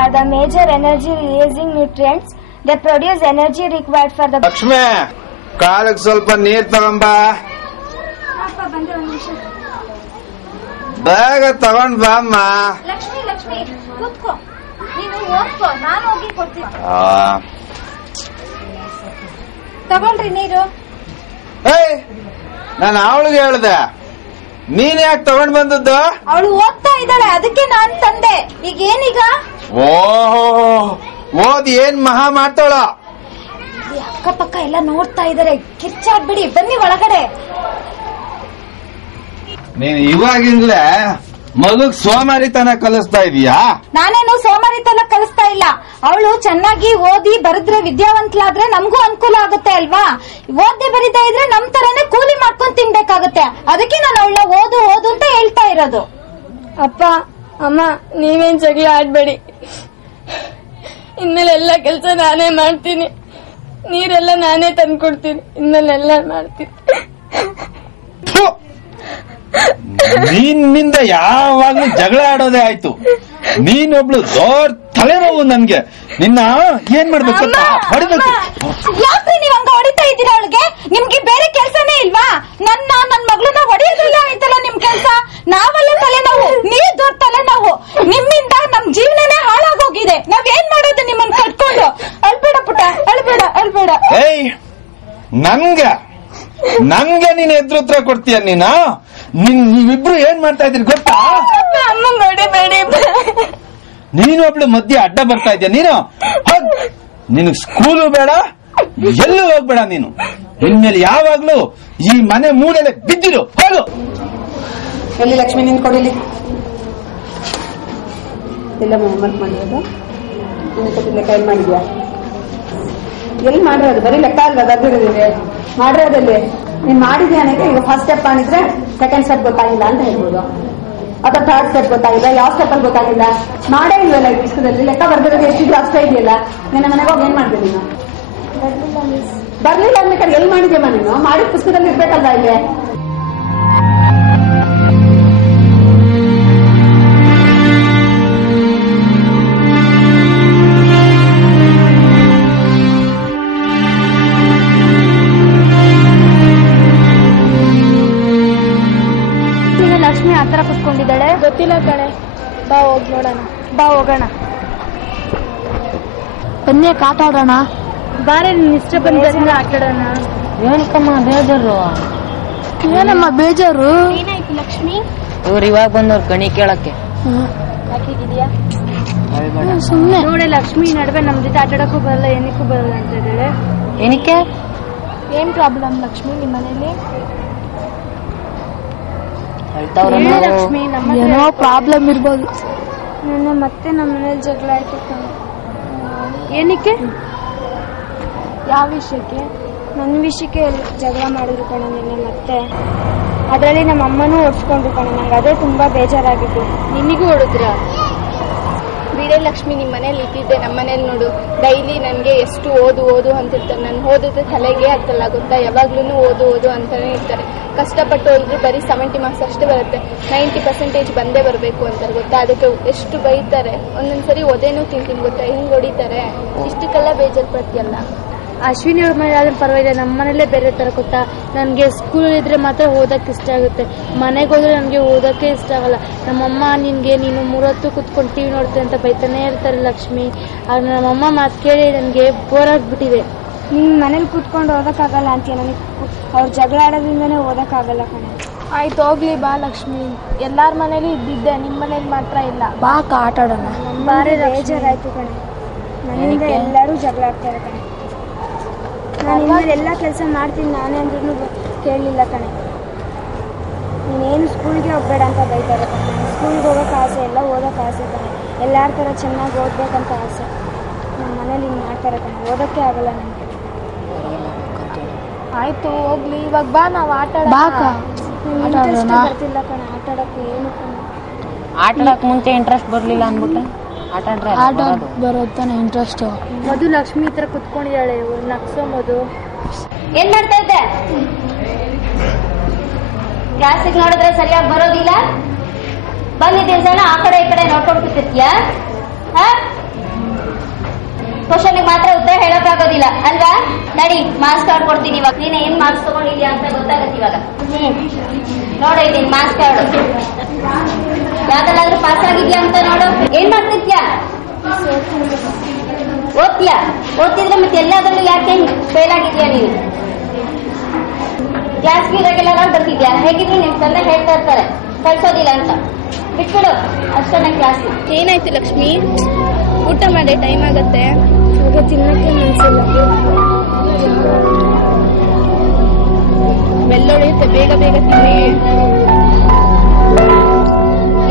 are the major energy releasing nutrients. They produce energy required for the. Lakshmi ಕಾಲಕ್ಕೆ ಸ್ವಲ್ಪ ನೀರ್ ತಗೊಂಬ. ಬೇಗ ತಗೊಂಡ್ ಬಾ ಅಮ್ಮ. ಲಕ್ಷ್ಮಿ ಲಕ್ಷ್ಮಿ ಕೂತ್ಕೋ, ನೀನು ಓದ್ಕೋ, ನಾನು ಹೋಗಿ ಕೊಡ್ತೀನಿ. ತಗೊಳ್ರಿ ನೀರು. ನಾನು ಅವಳಿಗೆ ಹೇಳ್ದೆ, ನೀನ್ ಯಾಕೆ ತಗೊಂಡ್ ಬಂದದ್ದು? ಅವಳು ಓದ್ತಾ ಇದ್ದಾಳೆ, ಅದಕ್ಕೆ ನಾನ್ ತಂದೆ. ಈಗ ಏನೀಗ? ಓಹೋ, ಓದಿ ಏನ್ ಮಹಾ ಮಾಡ್ತಾಳ? ಅಕ್ಕಪಕ್ಕ ಎಲ್ಲ ನೋಡ್ತಾ ಇದಾರೆ, ಕಿರ್ಚಾಡ್ಬಿಡಿ, ಬನ್ನಿ ಒಳಗಡೆ. ನೀನ್ ಇವಾಗಿಂದಲೇ ಮಗಗ್ ಸೋಮಾರಿತನ ಕಲಿಸ್ತಾ ಇದೀಯಾ? ನಾನೇನು ಸೋಮಾರಿತನ ಕಲಿಸ್ತಾ ಇಲ್ಲ. ಅವಳು ಚೆನ್ನಾಗಿ ಓದಿ ಬರೆದ್ರೆ, ವಿದ್ಯಾವಂತಲಾದ್ರೆ ನಮಗೂ ಅನುಕೂಲ ಆಗುತ್ತೆ ಅಲ್ವಾ? ಓದಿ ಬರೀತಾ ಇದ್ರೆ ನಮ್ ತರನೇ ಕೂಲಿ ಮಾಡ್ಕೊಂಡ್ ತಿನ್ಬೇಕಾಗತ್ತೆ. ಅದಕ್ಕೆ ನಾನು ಅವಳ ಓದು ಓದು ಅಂತ ಹೇಳ್ತಾ ಇರೋದು. ಅಪ್ಪ ಅಮ್ಮ, ನೀವೇನ್ ಜಗಳ ಆಡ್ಬೇಡಿ. ಇನ್ಮೇಲೆ ಎಲ್ಲ ಕೆಲ್ಸ ನಾನೇ ಮಾಡ್ತೀನಿ. ನೀರೆಲ್ಲ ನಾನೇ ತಂದ್ಕೊಡ್ತೀನಿ. ಇನ್ಮೇಲೆಲ್ಲ ಮಾಡ್ತೀನಿ. ನಿನ್ನಿಂದ ಯಾವಾಗ್ಲೂ ಜಗಳ ಆಡೋದೇ ಆಯ್ತು. ನೀನೊಬ್ಳು ದೊಡ್ಡ ತಲೆನೋವು ನನ್ಗೆ. ನಿನ್ನ ಏನ್ ಮಾಡ್ಬೇಕು? ಹೊಡಿಬೇಕು. ಯಾಕ್ರಿ ನೀವ್ ಹಂಗ ಹೊಡಿತಾ ಇದ್ದೀರಾ? ಅವಳಿಗೆ ನಿಮ್ಗೆ ಬೇರೆ ಕೆಲ್ಸನೇ ಇಲ್ವಾ? ನನ್ ಮಗಳನ್ನ ಹೊಡೆಯೋದ್ರಲ್ಲ ಆಯ್ತಲ್ಲ ನಿಮ್ ಕೆಲ್ಸ. ನಾವೆಲ್ಲ ತಲೆನೋವು, ನೀವ್ ದೊಡ್ಡ ತಲೆನೋವು. ನಿಮ್ಮಿಂದ ನಮ್ ಜೀವನನೇ ಹಾಳಾಗೋಗಿದೆ. ನಾವ್ ಏನ್ ಮಾಡೋದು ನಿಮ್ಮನ್ನ ಕಟ್ಕೊಂಡು? ಅಳ್ಬೇಡ ಪುಟ್ಟ, ಅಳ್ಬೇಡ ಅಳ್ಬೇಡ. ಏಯ್, ನಂಗೆ ನೀನ್ ಎದುರುತ್ರ ಕೊಡ್ತೀಯ? ನೀವಿಬ್ರು ಏನ್ ಮಾಡ್ತಾ ಇದ್ರಿ ಗೊತ್ತಾ? ನೀನೊಬ್ಳು ಮಧ್ಯೆ ಅಡ್ಡ ಬರ್ತಾ ಇದ್ಯಾ ನೀನು? ನಿನಗ್ ಸ್ಕೂಲು ಬೇಡ, ಎಲ್ಲೂ ಹೋಗ್ಬೇಡ ನೀನು. ಇನ್ಮೇಲೆ ಯಾವಾಗ್ಲೂ ಈ ಮನೆ ಮೂಲೆಲೆ ಬಿದ್ದಿರು. ಹೋಗು. ಎಲ್ಲಿ ಲಕ್ಷ್ಮಿ ನಿನ್ ಕೊಡಿಲಿ ಎಲ್ಲ ಹೋಮ್ವರ್ಕ್ ಮಾಡಿರೋದು. ನಿನ್ನ ಕೊಟ್ಟಿಲ್ಲ ಕೈ ಮಾಡಿದ್ಯಾ? ಎಲ್ಲಿ ಮಾಡಿರೋದು? ಬರೀ ಲೆಕ್ಕ ಅಲ್ವಾ ಬರ್ದಿರೋದಿದೆ ಮಾಡಿರೋದಲ್ಲಿ. ನೀನ್ ಮಾಡಿದ್ಯಾ ಅನ್ನೋಕೆ ಈಗ ಫಸ್ಟ್ ಸ್ಟೆಪ್ ಮಾಡಿದ್ರೆ ಸೆಕೆಂಡ್ ಸ್ಟೆಪ್ ಗೊತ್ತಾಗಿಲ್ಲ ಅಂತ ಹೇಳ್ಬೋದು, ಅಥವಾ ಥರ್ಡ್ ಸ್ಟೆಪ್ ಗೊತ್ತಾಗಿಲ್ಲ, ಯಾವ ಸ್ಟೆಪ್ ಅಲ್ಲಿ ಗೊತ್ತಾಗಿಲ್ಲ. ಮಾಡೇ ಇಲ್ವಲ್ಲ ಈ ಪುಸ್ತಕದಲ್ಲಿ. ಲೆಕ್ಕ ಬರ್ದಿರೋದು ಎಷ್ಟಿದ್ರು ಅಷ್ಟೇ ಇದೆಯಲ್ಲ. ನಿನ್ನ ಮನೆಗೆ ಹೋಗಿ ಏನ್ ಮಾಡಿದೆ ನೀನು? ಬರ್ಲಿಲ್ಲ ಅಂದ್ಬೇಕಾದ್ರೆ ಎಲ್ಲಿ ಮಾಡಿದ್ಯಮ್ಮ ನೀನು? ಮಾಡಿದ ಪುಸ್ತಕದಲ್ಲಿ ಇರ್ಬೇಕಲ್ವಾ ಇಲ್ಲಿ? ಲಕ್ಷ್ಮಿ ಆತರ ಕುತ್ಕೊಂಡಿದ್ದಾಳೆ. ಗೊತ್ತಿಲ್ಲ ಕಣೆ, ಬಾ ಹೋಗಿ ನೋಡೋಣ. ಬಾ ಹೋಗೋಣ. ಬನ್ನಿ ಆಟ ಆಡೋಣ. ಬಾರೆ, ನಿನ್ ಇಷ್ಟ ಬಂದ ಆಟಾಡೋಣ. ಏನಕ್ಕಮ್ಮ ಬೇಜಾರು? ಏನಮ್ಮ ಬೇಜಾರು? ಏನಾಯ್ತು ಲಕ್ಷ್ಮಿ? ಇವ್ರು ಇವಾಗ ಬಂದವ್ರು ಗಣಿ ಕೇಳಕ್ಕೆ. ಹಾಕಿದ್ಯಾ? ಸುಮ್ನೆ ನೋಡಿ ಲಕ್ಷ್ಮಿ ನಡುವೆ ನಮ್ ಜೊತೆ ಆಟಾಡಕ್ಕೂ ಬರಲ್ಲ, ಏನಕ್ಕೂ ಬರಲ್ಲ ಅಂತ ಇದ್ದಾಳೆ. ಏನಕ್ಕೆ? ಏನ್ ಪ್ರಾಬ್ಲಮ್ ಲಕ್ಷ್ಮಿ ನಿಮ್ ಮನೇಲಿ? ಲಕ್ಷ್ಮಿ, ಏನೋ ಪ್ರಾಬ್ಲಮ್ ಇರ್ಬೋದು. ನನ್ನ ಮತ್ತೆ ನಮ್ಮ ಮನೇಲಿ ಜಗಳ ಆಯ್ತು. ಏನಕ್ಕೆ? ಯಾವ ವಿಷಯಕ್ಕೆ? ನನ್ನ ವಿಷಯಕ್ಕೆ ಜಗಳ ಮಾಡಿದ್ರು ಕಣ ನಿನ್ನೆ. ಮತ್ತೆ ಅದರಲ್ಲಿ ನಮ್ಮ ಅಮ್ಮನೂ ಓಡಿಸ್ಕೊಂಡ್ರು ಕಣ. ನಂಗೆ ಅದೇ ತುಂಬಾ ಬೇಜಾರಾಗಿತ್ತು. ನಿನ್ನಿಗೂ ಹೊಡೆದ್ರ? ಬಿಡೇ ಲಕ್ಷ್ಮಿ, ನಿಮ್ಮ ಮನೇಲಿ ಇದ್ದಿದ್ದೆ. ನಮ್ಮ ಮನೇಲಿ ನೋಡು, ಡೈಲಿ ನನಗೆ ಎಷ್ಟು ಓದು ಓದು ಅಂತಿರ್ತಾರೆ. ನಾನು ಓದಿದ್ರೆ ತಲೆಗೆ ಹತ್ತಲ್ಲ ಗೊತ್ತಾ? ಯಾವಾಗ್ಲೂ ಓದು ಓದು ಅಂತಾನೆ ಇರ್ತಾರೆ. ಕಷ್ಟಪಟ್ಟು ಓದಿದ್ರು ಬರೀ 70 ಮಾರ್ಕ್ಸ್ ಅಷ್ಟೇ ಬರುತ್ತೆ. 90% ಬಂದೇ ಬರಬೇಕು ಅಂತಾರೆ ಗೊತ್ತಾ? ಅದಕ್ಕೆ ಎಷ್ಟು ಬೈತಾರೆ. ಒಂದೊಂದ್ಸರಿ ಒದೇನೂ ತಿಂತೀನಿ ಗೊತ್ತಾ? ಹಿಂಗ್ ಹೊಡಿತಾರೆ. ಇಷ್ಟಕ್ಕೆಲ್ಲ ಬೇಜಾರು ಪಡ್ತೀಯಲ್ಲ. ಅಶ್ವಿನಿ ಅವ್ರ ಮನೆ ಆದ್ರೆ ಪರವಾಗಿಲ್ಲ, ನಮ್ಮ ಮನೇಲೆ ಬೇರೆ ತರ ಗೊತ್ತಾ? ನನಗೆ ಸ್ಕೂಲ್ ಇದ್ರೆ ಮಾತ್ರ ಓದಕ್ಕೆ ಇಷ್ಟ ಆಗುತ್ತೆ. ಮನೆಗೆ ಹೋದ್ರೆ ನನಗೆ ಓದಕ್ಕೆ ಇಷ್ಟ ಆಗಲ್ಲ. ನಮ್ಮಮ್ಮ ನೀನು 3 ಹೊತ್ತು ಕುತ್ಕೊಂಡು ಟಿವಿ ನೋಡ್ತೀನಿ ಅಂತ ಬೈತಾನೆ ಇರ್ತಾರೆ ಲಕ್ಷ್ಮಿ. ಆಗ ನಮ್ಮಮ್ಮ ಮಾತು ಕೇಳಿ ನನಗೆ ಬೋರ್ ಆಗ್ಬಿಟ್ಟಿದೆ. ನಿನ್ ಮನೇಲಿ ಕುತ್ಕೊಂಡು ಓದಕ್ಕಾಗಲ್ಲ ಅಂತೀಯ? ನನಗೆ ಅವ್ರು ಜಗಳ ಆಡೋದ್ರಿಂದನೇ ಓದಕ್ಕಾಗಲ್ಲ ಕಣ. ಆಯ್ತು ಹೋಗ್ಲಿ ಬಾ ಲಕ್ಷ್ಮಿ. ಎಲ್ಲಾರ ಮನೇಲಿ ಇದ್ದಿದ್ದೆ, ನಿಮ್ಮ ಮನೇಲಿ ಮಾತ್ರ ಇಲ್ಲ. ಬಾ ಆಟ ಆಡೋಣ. ಬಾರಿ ಬೇಜಾರಾಯ್ತು ಕಣ. ಮನೆಯಿಂದ ಎಲ್ಲರೂ ಜಗಳ ಆಡ್ತಾರೆ ಕಣ. ನಾನು ಇನ್ಮೇಲೆ ಎಲ್ಲ ಕೆಲಸ ಮಾಡ್ತೀನಿ ನಾನೇ ಅಂದ್ರೂ ಕೇಳಲಿಲ್ಲ ಕಣೆ. ನೀನೇನು ಸ್ಕೂಲ್ಗೆ ಹೋಗ್ಬೇಡ ಅಂತ ಬೈತಾರೆ ಕಣೆ. ಸ್ಕೂಲ್ಗೆ ಹೋಗೋಕೆ ಆಸೆ ಇಲ್ಲ, ಓದೋಕೆ ಆಸೆ ಕಣೆ. ಎಲ್ಲರ ಥರ ಚೆನ್ನಾಗಿ ಓದ್ಬೇಕಂತ ಆಸೆ. ನಮ್ಮ ಮನೇಲಿ ಹಿಂಗೆ ಮಾಡ್ತಾರೆ ಕಣೆ, ಓದೋಕ್ಕೆ ಆಗಲ್ಲ ನನಗೆ. ಆಯ್ತು ಹೋಗ್ಲಿ, ಇವಾಗ ಬಾ ನಾವು ಆಟ ಇಂಟ್ರೆಸ್ಟ್ ಬರ್ತಿಲ್ಲ ಕಣೆ ಆಟ ಆಡೋಕ್ಕೆ. ಏನು ಕಣೆ ಆಟ ಆಡೋಕೆ ಮುಂಚೆ ಇಂಟ್ರೆಸ್ಟ್ ಬರಲಿಲ್ಲ ಅಂದ್ಬಿಟ್ಟೆ ಆಟ ಬರುತ್ತಾನೆ ಇಂಟ್ರೆಸ್ಟ್. ಮಧು ಲಕ್ಷ್ಮಿ ಹತ್ರ ಕುತ್ಕೊಂಡಿದ್ದಾಳೆ, ನಕ್ಸೋ ಮಧು. ಏನ್ ಮಾಡ್ತಾ ಇದ್ದೆ? ಕ್ಲಾಸಿಗೆ ನೋಡಿದ್ರೆ ಸರಿಯಾಗಿ ಬರೋದಿಲ್ಲ. ಬಂದಿದ್ದೀನಿ ಸಣ್ಣ, ಆ ಕಡೆ ಈ ಕಡೆ ನೋಡ್ಕೊಂಡು ಕೂತಿರ್ತೀಯ. ಕ್ವಶನ್ ಮಾತ್ರ ಉತ್ತರ ಹೇಳೋಕ್ಕಾಗೋದಿಲ್ಲ ಅಲ್ವಾ? ನಡಿ ಮಾರ್ಕ್ಸ್ ಕಾರ್ಡ್ ಕೊಡ್ತೀನಿ ಇವಾಗ. ನೀನ್ ಏನ್ ಮಾರ್ಕ್ಸ್ ತಗೊಂಡಿದ್ಯಾ ಅಂತ ಗೊತ್ತಾಗತ್ತೆ ಇವಾಗ. ನೋಡು ಇದೀನಿ ಮಾರ್ಕ್ಸ್ ಕಾರ್ಡ್. ಯಾವ್ದಲ್ಲಾದ್ರೂ ಪಾಸ್ ಆಗಿದ್ಯಾ ಅಂತ ನೋಡು. ಏನ್ ಮಾಡ್ತಿದ್ಯಾ? ಓದ್ತಿದ್ರೆ ಮತ್ತೆ ಎಲ್ಲಾದ್ರಲ್ಲೂ ಯಾಕೆ ಫೇಲ್ ಆಗಿದ್ಯಾ ನೀನು? ಕ್ಲಾಸ್ಗೆ ಇರಾಗೆಲ್ಲ ಬರ್ತಿದ್ಯಾ? ಹೇಗಿದ್ರು ನಿಮ್ ತಂದೆ ಹೇಳ್ತಾ ಇರ್ತಾರೆ ಕಳ್ಸೋದಿಲ್ಲ ಅಂತ. ಬಿಟ್ಬಿಡು ಅಷ್ಟೇ ಕ್ಲಾಸ್. ಏನಾಯ್ತು ಲಕ್ಷ್ಮಿ? ಊಟ ಮಾಡಿ ಟೈಮ್ ಆಗತ್ತೆ. ತಿನ್ನಕ್ಕೆ ಮನ್ಸಿಲ್ಲ. ಬೆಳ್ಳೊಳಿಯುತ್ತೆ, ಬೇಗ ಬೇಗ ತಿನ್ನಿ.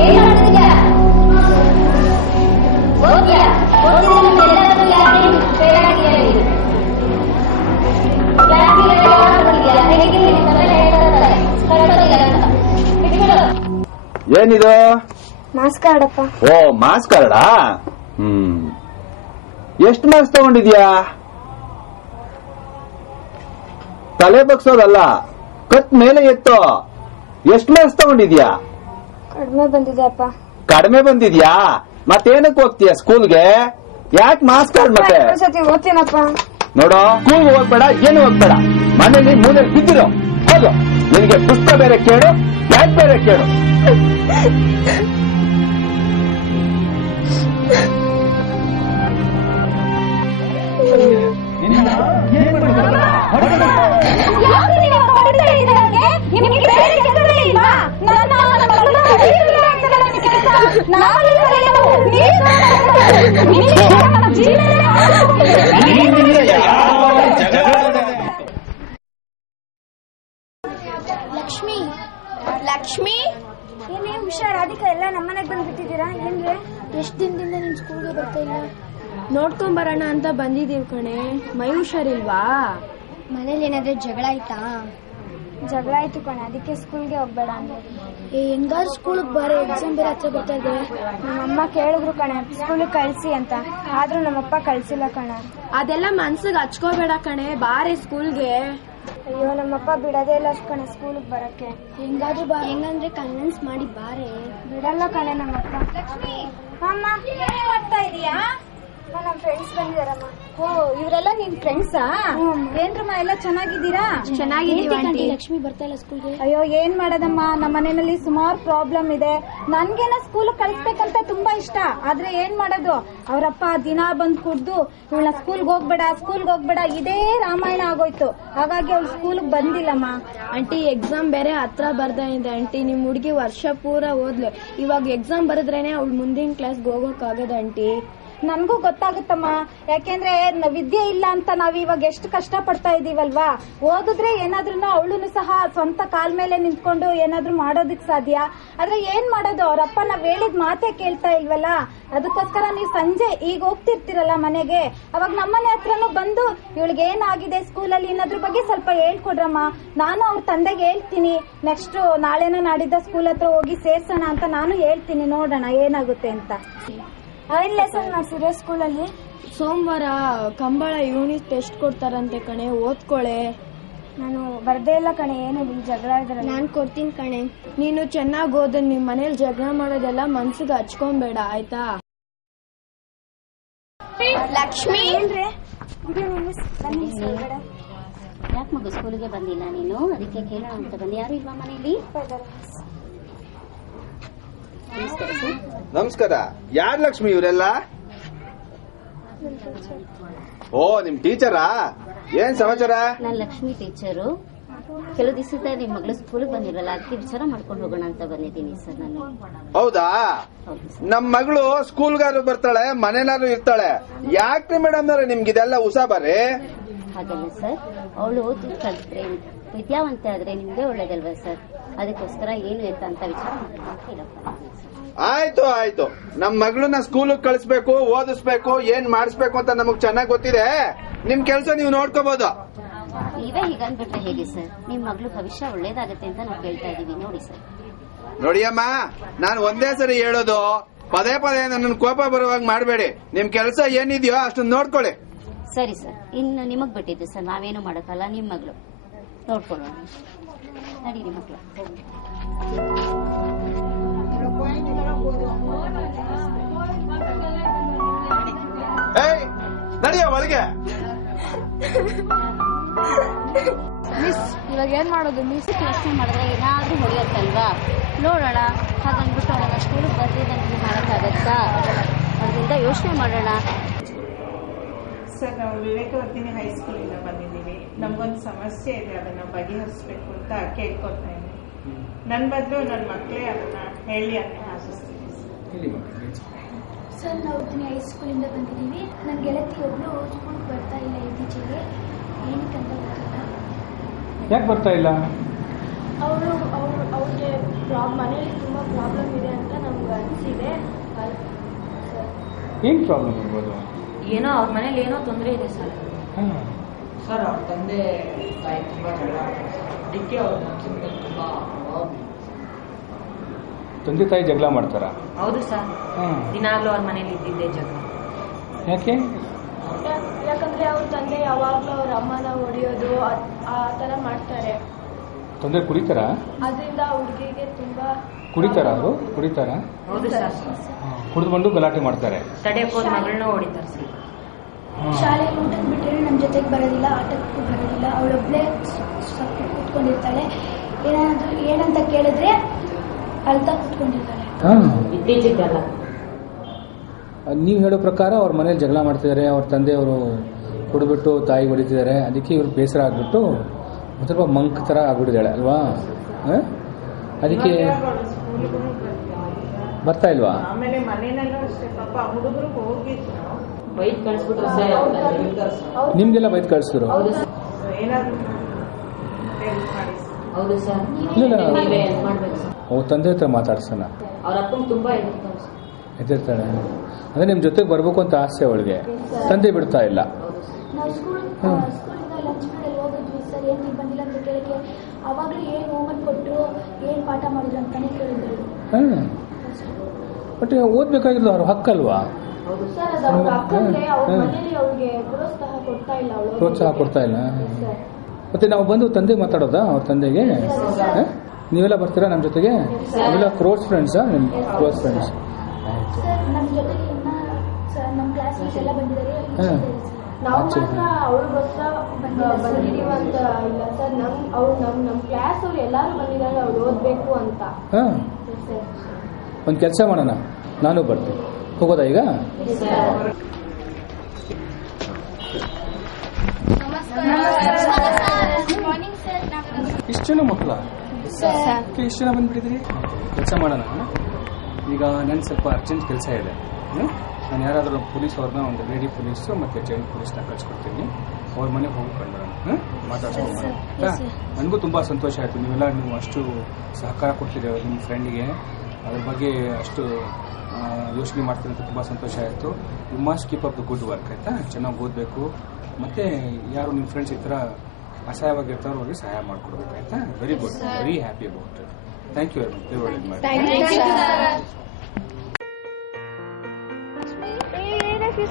ಏನ್ ಮಾಡ್ತಿದ್ಯಾ? ಓದ್ತಿದ್ರೆ ಮತ್ತೆ ಎಲ್ಲಾದ್ರಲ್ಲೂ ಯಾಕೆ ಫೇಲ್ ಆಗಿದ್ಯಾ ನೀನು? ಕ್ಲಾಸ್ಗೆ ಇರಾಗೆಲ್ಲ ಹೇಗಿದ್ರು ನಿಮ್ ತಂದೆ ಹೇಳ್ತಾ ಇರ್ತಾರೆ ಕಳ್ಸೋದಿಲ್ಲ ಅಂತ. ಬಿಟ್ಬಿಡು. ಏನಿದು? ಮಾರ್ಕ್ಸ್ ಕಾರ್ಡ್ ಅಪ್ಪ. ಓ ಮಾರ್ಕ್ಸ್ ಕಾರ್ಡಾ? ಎಷ್ಟು ಮಾರ್ಕ್ಸ್ ತಗೊಂಡಿದ್ಯಾ? ತಲೆ ಬಗ್ಸೋದಲ್ಲ, ಕತ್ ಮೇಲೆ ಎತ್ತೋ. ಎಷ್ಟು ಮಾರ್ಕ್ಸ್ ತಗೊಂಡಿದ್ಯಾ? ಕಡಿಮೆ ಬಂದಿದೆ ಅಪ್ಪ. ಕಡಿಮೆ ಬಂದಿದ್ಯಾ? ಮತ್ತೇನಕ್ಕೆ ಹೋಗ್ತೀಯ ಸ್ಕೂಲ್ಗೆ? ಯಾಕೆ ಮಾರ್ಕ್ಸ್ ಕಾರ್ಡ್ ಮತ್ತೆ? ಸತಿ ಓದ್ತೀನಪ್ಪ. ನೋಡೋ, ಸ್ಕೂಲ್ ಹೋಗ್ಬೇಡ, ಏನು ಹೋಗ್ಬೇಡ, ಮನೇಲಿ ಮೂಲೆ ಬಿದ್ದಿರೋ ಹೋಗು. ನಿನಗೆ ಪುಸ್ತಕ ಬೇರೆ ಕೇಳು, ಬ್ಯಾಗ್ ಬೇರೆ ಕೇಳು. ಲಕ್ಷ್ಮಿ, ಲಕ್ಷ್ಮಿ, ಏನೇ ಹುಷಾರ್ ರಾಧಿಕಾ, ಎಲ್ಲ ನಮ್ಮನೆಗೆ ಬಂದ್ಬಿಟ್ಟಿದ್ದೀರಾ? ಏನ್ರೆ ಎಷ್ಟು ದಿನದಿಂದ ನಿಮ್ ಸ್ಕೂಲ್ಗೆ ಬರ್ತಾ ಇಲ್ಲ? ನೋಡ್ಕೊಂಬರೋಣ ಅಂತ ಬಂದಿದೀವಿ ಕಣೆ. ಮೈ ಹುಷಾರಿಲ್ವಾ? ಮನೇಲಿ ಏನಾದ್ರೆ ಜಗಳ ಆಯ್ತಾ? ಜಗಳ ಆಯ್ತು ಕಣೆ, ಅದಕ್ಕೆ ಸ್ಕೂಲ್ಗೆ ಹೋಗ್ಬೇಡ ಅಂದ್ರೆ. ಹೆಂಗಾದ್ರು ಸ್ಕೂಲ್ಗೆ ಬಾರೆ, ಎಕ್ಸಾಮ್ ಬೇರೆ ಹತ್ರ ಬರ್ತಾ ಇದೆ. ನಮ್ಮಮ್ಮ ಕೇಳಿದ್ರು ಕಣೆ ಸ್ಕೂಲಿಗೆ ಕಳ್ಸಿ ಅಂತ, ಆದ್ರೂ ನಮ್ಮಪ್ಪ ಕಳ್ಸಿಲ್ಲ ಕಣ. ಅದೆಲ್ಲ ಮನ್ಸಿಗೆ ಹಚ್ಕೋಬೇಡ ಕಣೆ, ಬಾರೆ ಸ್ಕೂಲ್ಗೆ. ಅಯ್ಯೋ ನಮ್ಮಪ್ಪ ಬಿಡೋದೇ ಇಲ್ಲ ಕಣೆ ಸ್ಕೂಲಿಗೆ ಬರಕ್ಕೆ. ಹೆಂಗಾದ್ರೂ ಬಾ, ಹೆಂಗಂದ್ರೆ ಕನ್ವಿನ್ಸ್ ಮಾಡಿ ಬಾರೆ. ಬಿಡಲ್ಲ ಕಣೆ ನಮ್ಮಪ್ಪ. ಅಮ್ಮ ಏನ್ ಮಾಡ್ತಾ ಇದೀಯಾ? ನಮ್ಮ ಫ್ರೆಂಡ್ಸ್ ಬಂದಿದಾರಮ್ಮ. ಓ, ಇವರೆಲ್ಲ ನಿನ್ ಫ್ರೆಂಡ್ಸಾ? ಏನ್ರಮ್ಮ ಎಲ್ಲ ಚೆನ್ನಾಗಿದ್ದೀರಾ? ಚೆನ್ನಾಗಿದ್ದೀವಿ. ಲಕ್ಷ್ಮಿ ಬರ್ತಾ ಇಲ್ಲ ಸ್ಕೂಲ್ಗೆ. ಅಯ್ಯೋ ಏನ್ ಮಾಡೋದಮ್ಮ, ನಮ್ಮ ಮನೆಯಲ್ಲಿ ಸುಮಾರು ಪ್ರಾಬ್ಲಮ್ ಇದೆ. ನನ್ಗೇನ ಸ್ಕೂಲ್ ಕಳಿಸ್ಬೇಕಂತ ತುಂಬಾ ಇಷ್ಟ, ಆದ್ರೆ ಏನ್ ಮಾಡೋದು, ಅವರಪ್ಪ ದಿನ ಬಂದ್ ಕುಡ್ದು ಇವಳ ಸ್ಕೂಲ್ಗೆ ಹೋಗ್ಬೇಡ ಇದೇ ರಾಮಾಯಣ ಆಗೋಯ್ತು. ಹಾಗಾಗಿ ಅವಳು ಸ್ಕೂಲ್ಗೆ ಬಂದಿಲ್ಲಮ್ಮ. ಆಂಟಿ ಎಕ್ಸಾಮ್ ಬೇರೆ ಹತ್ರ ಬರ್ತಾ ಇದೆ ಆಂಟಿ. ನಿಮ್ ಹುಡುಗಿ ವರ್ಷ ಪೂರ ಓದ್ಲು, ಇವಾಗ ಎಕ್ಸಾಮ್ ಬರೆದ್ರೇನೆ ಅವಳು ಮುಂದಿನ ಕ್ಲಾಸ್ಗೆ ಹೋಗೋಕ್ಕಾಗದ ಆಂಟಿ. ನನ್ಗೂ ಗೊತ್ತಾಗುತ್ತಮ್ಮ, ಯಾಕೆಂದ್ರೆ ವಿದ್ಯೆ ಇಲ್ಲ ಅಂತ ನಾವ್ ಇವಾಗ ಎಷ್ಟು ಕಷ್ಟ ಪಡ್ತಾ ಇದೀವಲ್ವಾ. ಓದಿದ್ರೆ ಏನಾದ್ರೂ ಅವಳು ಸಹ ಸ್ವಂತ ಕಾಲ್ ಮೇಲೆ ನಿಂತ್ಕೊಂಡು ಏನಾದ್ರೂ ಮಾಡೋದಕ್ ಸಾಧ್ಯ. ಆದ್ರೆ ಏನ್ ಮಾಡೋದು, ಅವ್ರಪ್ಪ ನಾವ್ ಹೇಳಿದ್ ಮಾತೇ ಕೇಳ್ತಾ ಇಲ್ವಲ್ಲ. ಅದಕ್ಕೋಸ್ಕರ ನೀವು ಸಂಜೆ ಈಗ ಹೋಗ್ತಿರ್ತೀರಲ್ಲ ಮನೆಗೆ, ಅವಾಗ ನಮ್ಮನೆ ಹತ್ರನೂ ಬಂದು ಇವಳಿಗೆ ಏನಾಗಿದೆ ಸ್ಕೂಲಲ್ಲಿ ಅನ್ನೋದ್ರ ಬಗ್ಗೆ ಸ್ವಲ್ಪ ಹೇಳ್ಕೊಡ್ರಮ್ಮ. ನಾನು ಅವ್ರ ತಂದೆಗೆ ಹೇಳ್ತೀನಿ, ನೆಕ್ಸ್ಟ್ ನಾಳೆನ ನಾಡಿದ್ದ ಸ್ಕೂಲ್ ಹತ್ರ ಹೋಗಿ ಸೇರ್ಸೋಣ ಅಂತ ನಾನು ಹೇಳ್ತೀನಿ. ನೋಡೋಣ ಏನಾಗುತ್ತೆ ಅಂತ. ಐದು ಲೆಸನ್ ಮಾಡ್ಸಿದ್ರೆ ಸ್ಕೂಲಲ್ಲಿ. ಸೋಮವಾರ ಕಂಬಳ ಯೂನಿಟ್ ಟೆಸ್ಟ್ ಕೊಡ್ತಾರಂತೆ ಕಣೆ, ಓದ್ಕೊಳೆ. ನಾನು ಬರ್ದೇ ಇಲ್ಲ ಕಣೆ, ಏನು ಜಗಳ ಇದ್ರೆ ನಾನು ಕೊಡ್ತೀನಿ ಕಣೆ. ನೀನು ಚೆನ್ನಾಗಿ ಓದ, ನಿಮ್ ಮನೇಲಿ ಜಗಳ ಮಾಡೋದೆಲ್ಲ ಮನ್ಸಿಗೆ ಹಚ್ಕೊಂಬೇಡ ಆಯ್ತಾ? ಲಕ್ಷ್ಮಿ, ಯಾಕೆ ಮಗು ಸ್ಕೂಲಿಗೆ ಬಂದಿಲ್ಲ ನೀನು? ಅದಕ್ಕೆ ಕೇಳೋಣ ಅಂತ ಬಂದು. ಯಾರು ಇಲ್ವಾ ಮನೇಲಿ? ನಮಸ್ಕಾರ. ಯಾರು ಲಕ್ಷ್ಮಿ ಇವರೆಲ್ಲ? ಓ, ನಿಮ್ ಟೀಚರಾ? ಏನ್ ಸಮಾಚಾರ? ನಾನು ಲಕ್ಷ್ಮಿ ಟೀಚರು. ಕೆಲವು ದಿವಸದ ನಿಮ್ ಮಗಳು ಸ್ಕೂಲ್ಗೆ ಬಂದಿರಲ್ಲ, ಅದಕ್ಕೆ ವಿಚಾರ ಮಾಡ್ಕೊಂಡು ಹೋಗೋಣ ಅಂತ ಬಂದಿದ್ದೀನಿ ಸರ್ ನಾನು. ಹೌದಾ? ನಮ್ ಮಗಳು ಸ್ಕೂಲ್ಗಾರು ಬರ್ತಾಳೆ, ಮನೇಲಾರು ಇರ್ತಾಳೆ. ಯಾಕ್ರಿ ಮೇಡಮ್ ಅವ್ರೆ ನಿಮ್ಗಿದೆಲ್ಲ ಉಸಾಬಾರಿ? ಹಾಗಲ್ಲ ಸರ್, ಅವಳು ಓದಿ ಕಲಿತ್ರೆ ವಿದ್ಯಾವಂತೆ ಆದ್ರೆ ನಿಮ್ಗೆ ಒಳ್ಳೇದಲ್ವಾ ಸರ್? ಅದಕ್ಕೋಸ್ಕರ ಏನು ಅಂತ ವಿಚಾರ ಮಾಡೋಣ. ಆಯ್ತು, ನಮ್ ಮಗಳನ್ನ ಸ್ಕೂಲ್ ಕಳಿಸ್ಬೇಕು, ಓದಿಸ್ಬೇಕು, ಏನ್ ಮಾಡಿಸ್ಬೇಕು ಅಂತ ನಮಗ್ ಚೆನ್ನಾಗ್ ಗೊತ್ತಿದೆ. ನಿಮ್ ಕೆಲ್ಸ ನೀವು ನೋಡ್ಕೋಬಹುದು. ನೀವೇ ಹೀಗಂದ್ಬಿಟ್ರೆ ಹೇಗೆ ಸರ್? ನಿಮ್ ಮಗಳು ಭವಿಷ್ಯ ಒಳ್ಳೇದಾಗತ್ತೆ ಅಂತ ನಾವು ಕೇಳ್ತಾ ಇದೀವಿ. ನೋಡಿ ಸರ್. ನೋಡಿಯಮ್ಮ, ನಾನು ಒಂದೇ ಸರಿ ಹೇಳೋದು, ಪದೇ ನನ್ನ ಕೋಪ ಬರುವಾಗ ಮಾಡಬೇಡಿ. ನಿಮ್ ಕೆಲಸ ಏನಿದೆಯೋ ಅಷ್ಟನ್ನ ನೋಡ್ಕೊಳ್ಳಿ. ಸರಿ ಸರ್, ಇನ್ನು ನಿಮಗ್ ಬಿಟ್ಟಿದ್ದು ಸರ್, ನಾವೇನು ಮಾಡಕ್ಕಲ್ಲ. ನಿಮ್ ಮಗಳು ನೋಡ್ಕೊಳ್ಳೋಣ. ನಡೀರಿ ಮಕ್ಕಳು. ನಡಿ ಒಳಗೆ. ಮಿಸ್ ಇವಾಗ ಏನ್ ಮಾಡೋದು ಮಿಸ್? ಯೋಚನೆ ಮಾಡಿದ್ರೆ ಏನಾದ್ರೂ ಹೊಡೆಯತ್ತಲ್ವಾ? ನೋಡೋಣ. ಹಾಗಂದ್ಬಿಟ್ಟು ಅವನ ಸ್ಕೂಲಿಗೆ ಬರ್ತಿದ್ದಂಗೆ ಮಾಡೋಕ್ಕಾಗತ್ತಾ? ಅದರಿಂದ ಯೋಚನೆ ಮಾಡೋಣ. ಸರ್, ನಾವು ವಿವೇಕವರ್ಧಿನಿ ಹೈಸ್ಕೂಲಿಂದ ಬಂದಿದ್ದೀವಿ. ನಮಗೊಂದು ಸಮಸ್ಯೆ ಇದೆ, ಅದನ್ನು ಬಗೆಹರಿಸ್ಬೇಕು ಅಂತ ಕೇಳ್ಕೊಳ್ತಾ ಇದ್ದೀನಿ. ನನ್ನ ಬದಲು ನನ್ನ ಮಕ್ಕಳೇ ಅದನ್ನು ಹೇಳಿ ಅಂತ ಆಶಿಸ್ತೀನಿ. ಸರ್, ನಾವು ವರ್ಧಿನಿ ಹೈಸ್ಕೂಲಿಂದ ಬಂದಿದ್ದೀವಿ. ನನ್ನ ಗೆಳತಿ ಒಬ್ಬಳು ಸ್ಕೂಲ್ಗೆ ಬರ್ತಾ ಇಲ್ಲ ಇತ್ತೀಚೆಗೆ. ಏನಕ್ಕಂತ ಗೊತ್ತಿಲ್ಲ. ಯಾಕೆ ಬರ್ತಾ ಇಲ್ಲ? ಅವ್ರಿಗೆ ಮನೇಲಿ ತುಂಬ ಪ್ರಾಬ್ಲಮ್ ಇದೆ ಅಂತ ನಮ್ಗೆ ಅನಿಸಿದೆ. ಏನು ಪ್ರಾಬ್ಲಮ್ ಇರ್ಬೋದು? ಏನೋ ಅವ್ರ ಮನೇಲಿ ಏನೋ ತೊಂದರೆ ಇದೆ ಸರ್. ಸರ್, ಅವ್ರ ತಂದೆ ತಾಯಿ ತುಂಬಾ ಜಗಳ, ಅದಕ್ಕೆ ಅವ್ರ ತುಂಬಾ ತಂದೆ ತಾಯಿ ಜಗಳ ಮಾಡ್ತಾರ? ಹೌದು ಸರ್, ದಿನಾಗ್ಲೂ ಅವ್ರ ಮನೇಲಿ ಇದ್ದಿದ್ದೆ ಜಗಳ. ಯಾಕೆ? ಯಾಕಂದ್ರೆ ಅವ್ರ ತಂದೆ ಯಾವಾಗಲೂ ಅವ್ರ ಅಮ್ಮನ ಹೊಡೆಯೋದು ಆ ಥರ ಮಾಡ್ತಾರೆ. ತೊಂದರೆ ಕುಡಿತಾರ? ಅದರಿಂದ ಹುಡುಗಿಗೆ ತುಂಬಾ ಕುಡಿತಾರ? ಅವರು ಕುಡಿತಾರ? ಹೌದು ಸರ್, ಕುಡಿದು ಬಂದು ಗಲಾಟೆ ಮಾಡ್ತಾರೆ. ತಡೆಯಕ್ಕೆ ಹೋದ ಮಗಳನ್ನ ಹೊಡಿತಾರೆ ಸರ್. ಶಾಲೆಯಲ್ಲಿ ಊಟಕ್ಕೆ ಬಿಟ್ಟರೆ ನಮ್ಮ ಜೊತೆಗೆ ಬರೋದಿಲ್ಲ, ಆಟಕ್ಕೂ ಬರೋದಿಲ್ಲ. ಅವಳೊಬ್ಬಳೇ ಸಪ್ರೇಟ್ ಕೂತ್ಕೊಂಡಿರ್ತಾಳೆ. ಏನಾದರೂ ಏನಂತ ಕೇಳಿದ್ರೆ ಅಳ್ತಾ ಕೂತ್ಕೊಂಡಿರ್ತಾಳೆ. ಇತ್ತೀಚೆಗೆಲ್ಲ ನೀವು ಹೇಳೋ ಪ್ರಕಾರ ಅವ್ರ ಮನೇಲಿ ಜಗಳ ಮಾಡ್ತಿದ್ದಾರೆ, ಅವ್ರ ತಂದೆಯವರು ಕುಡಿದ್ಬಿಟ್ಟು ತಾಯಿ ಹೊಡಿತಿದ್ದಾರೆ, ಅದಕ್ಕೆ ಇವ್ರು ಬೇಸರ ಆಗ್ಬಿಟ್ಟು ಒಂದು ಸ್ವಲ್ಪ ಮಂಕ್ ಥರ ಆಗ್ಬಿಟ್ಟಿದ್ದಾಳೆ ಅಲ್ವಾ? ಅದಕ್ಕೆ ಬರ್ತಾ ಇಲ್ವಾ? ಆಮೇಲೆ ಮನೆಯಲ್ಲೂ ಅಷ್ಟೇ, ಪಾಪ ಹುಡುಗರು ಹೋಗಿದ್ರು, ಬೈಕ್ ಕಳಿಸ್ಬಿಟ್ರು ಸರ್. ನಿಮ್ಗೆಲ್ಲ ಬೈಕ್ ಕಳಿಸಿದ್ರು? ಏನಾದ್ರು ಹೆಲ್ಪ್ ಮಾಡಿ. ಹೌದು ಸರ್, ಇಲ್ಲ ನೀವೇ ಹೆಲ್ಪ್ ಮಾಡ್ಬೇಕು ಸರ್. ಅವ್ರ ತಂದೆ ಹತ್ರ ಮಾತಾಡ್ಸೋಣ. ಅವ್ರ ಅಪ್ಪಂಗೆ ತುಂಬಾ ಹೆದರ್ತಾಳೆ ಸರ್. ಹೆದರ್ತಾಳೆ ಅಂದ್ರೆ ನಿಮ್ಮ ಜೊತೆಗೆ ಬರ್ಬೇಕು ಅಂತ ಆಸೆ ಅವಳಿಗೆ, ತಂದೆ ಬಿಡ್ತಾ ಇಲ್ಲ. ನಾವು ಸ್ಕೂಲಿಂದ ಲಂಚ್ ಪೀರಿಯಡ್ ಹೋಗಿದ್ವಿ ಸರ್. ಏನು ನೀವು ಬಂದಿಲ್ಲ ಅಂತ ಕೇಳಿದ್ರೆ ಅವಾಗಲೂ ಏನು ಹೋಮ್ವರ್ಕ್ ಕೊಟ್ಟರು, ಏನು ಪಾಠ ಮಾಡಿದ್ರು ಅಂತಾನೆ ಕೇಳಿದ್ರು. ಬಟ್ ಓದ್ಬೇಕಾಗಿದ್ದು ಅವ್ರ ಹಕ್ಕಲ್ವಾ? ಸರ್, ಅದು ಅವ್ರ ಅಕ್ಕಂದ್ರೆ ಅವ್ರ ಮನೇಲಿ ಅವ್ರಿಗೆ ಪ್ರೋತ್ಸಾಹ ಕೊಡ್ತಾ ಇಲ್ಲ. ಮತ್ತೆ ನಾವು ಬಂದು ತಂದೆ ಮಾತಾಡೋದಾ ಅವ್ರ ತಂದೆಗೆ? ನೀವೆಲ್ಲ ಬರ್ತೀರಾ ನಮ್ಮ ಜೊತೆಗೆ? ನೀವೆಲ್ಲ ಕ್ಲೋಸ್ ಫ್ರೆಂಡ್ಸಾ? ನಿಮ್ಮ ಕ್ಲೋಸ್ ಫ್ರೆಂಡ್ಸ್? ಸರ್, ನಮ್ಮ ಜೊತೆಗೆ ನಮ್ಮ ಕ್ಲಾಸ್ ಎಲ್ಲ ಬಂದಿದ್ದಾರೆ. ನಾವು ಮಾತ್ರ ಅವ್ರಿಗೋಸ್ಕರ ಬಂದಿದೀವಿ ಅಂತ ಇಲ್ಲ ಸರ್. ನಮ್ಮ ಕ್ಲಾಸ್ ಅವ್ರು ಎಲ್ಲಾರು ಬಂದಿದ್ದಾರೆ, ಅವ್ರು ಓದ್ಬೇಕು ಅಂತ. ಒಂದು ಕೆಲಸ ಮಾಡೋಣ, ನಾನು ಬರ್ತೀನಿ. ಹೋಗೋದಾ ಈಗ? ಇಷ್ಟು ಜನ ಮಕ್ಕಳ? ಇಷ್ಟು ಜನ ಬಂದ್ಬಿಟ್ಟಿದ್ರಿ? ಕೆಲಸ ಮಾಡೋಣ. ಈಗ ನನ್ಗೆ ಸ್ವಲ್ಪ ಅರ್ಜೆಂಟ್ ಕೆಲಸ ಇದೆ. ನಾನು ಯಾರಾದರೂ ಪೊಲೀಸ್ ಅವ್ರನ್ನ, ಒಂದು ಲೇಡಿ ಪೊಲೀಸು ಮತ್ತು ಚೈಲ್ಡ್ ಪೊಲೀಸ್ನ ಕಳ್ಸಿಕೊಡ್ತೀನಿ. ಅವ್ರ ಮನೆಗೆ ಹೋಗಿ ಬಂದ್ಬಿಡೋಣ, ಮಾತಾಡ್ಸ್ಕೊಂಡು. ನನಗೂ ತುಂಬ ಸಂತೋಷ ಆಯಿತು, ನೀವು ಅಷ್ಟು ಸಹಕಾರ ಕೊಡ್ತಿದ್ದೀರ ನಿಮ್ಮ ಫ್ರೆಂಡಿಗೆ. ಅದ್ರ ಬಗ್ಗೆ ಅಷ್ಟು ಯೋಚನೆ ಮಾಡ್ತೀನಿ ಅಂತ ತುಂಬ ಸಂತೋಷ ಆಯಿತು. You must keep up the good work, ಆಯಿತಾ? ಚೆನ್ನಾಗಿ ಓದಬೇಕು. ಮತ್ತು ಯಾರು ನಿಮ್ಮ ಫ್ರೆಂಡ್ಸ್ ಈ ಥರ ಅಸಹಾಯವಾಗಿರ್ತಾರೋ ಅವ್ರಿಗೆ ಸಹಾಯ ಮಾಡಿಕೊಡ್ಬೇಕು, ಆಯಿತಾ? Very good, very happy about it. Thank you very much. ದೇವ್ರು ಒಳ್ಳೇದು ಮಾಡಿ.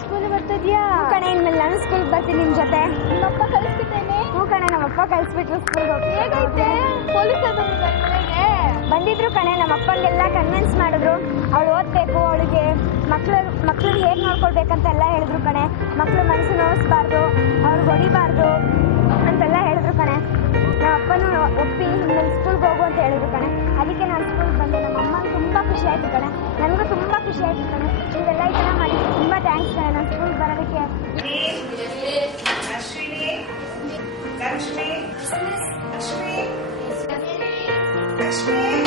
ಸ್ಕೂಲ್ ಬರ್ತಿದ್ಯಾ? ಕಣೆ, ಇನ್ಮೇಲೆ ನಾನು ಸ್ಕೂಲ್ಗೆ ಬರ್ತೀನಿ ನಿಮ್ ಜೊತೆ. ನಿಮ್ಮಪ್ಪ ಕಳಿಸ್ಬಿಟ್ಟೇನೆ? ಹ್ಞೂ ಕಣೆ, ನಮ್ಮಪ್ಪ ಕಳಿಸ್ಬಿಟ್ರು ಸ್ಕೂಲ್ಗೆ. ಹೇಗೈತೆ? ಪೊಲೀಸರು ಬಂದಿದ್ರು ಕಣೆ. ನಮ್ಮಪ್ಪಂಗೆಲ್ಲ ಕನ್ವಿನ್ಸ್ ಮಾಡಿದ್ರು, ಅವಳು ಓದ್ಬೇಕು, ಅವಳಿಗೆ ಮಕ್ಳನ್ನ ಹೇಗೆ ನೋಡ್ಕೊಳ್ಬೇಕಂತೆಲ್ಲ ಹೇಳಿದ್ರು ಕಣೆ. ಮಕ್ಳು ಮನಸ್ಸು ನೋಯಿಸ್ಬಾರ್ದು, ಅವ್ರಿಗೆ ಹೊಡಿಬಾರ್ದು ಅಂತೆಲ್ಲ ಹೇಳಿದ್ರು ಕಣೆ. ನಮ್ಮ ಅಪ್ಪನೂ ಒಪ್ಪಿ ಇನ್ಮೇಲೆ ಸ್ಕೂಲ್ಗೆ ಹೋಗು ಅಂತ ಹೇಳಿದ್ರು ಕಣೆ. ಅದಕ್ಕೆ ನಾನು ಸ್ಕೂಲ್ಗೆ ಬಂದೆ. ನಮ್ಮ ಅಮ್ಮಂಗೆ ತುಂಬ ಖುಷಿ ಆಯಿತು ಕಣೆ, ನನಗೂ ತುಂಬ ಖುಷಿ ಆಯಿತು ಕಣೆ. ನೀವೆಲ್ಲ ಈ ಥರ ಮಾಡಿ ತುಂಬ ಥ್ಯಾಂಕ್ಸ್ ಕಣೆ ನಾನು ಸ್ಕೂಲ್ಗೆ ಬರೋದಕ್ಕೆ. ಲಕ್ಷ್ಮಿ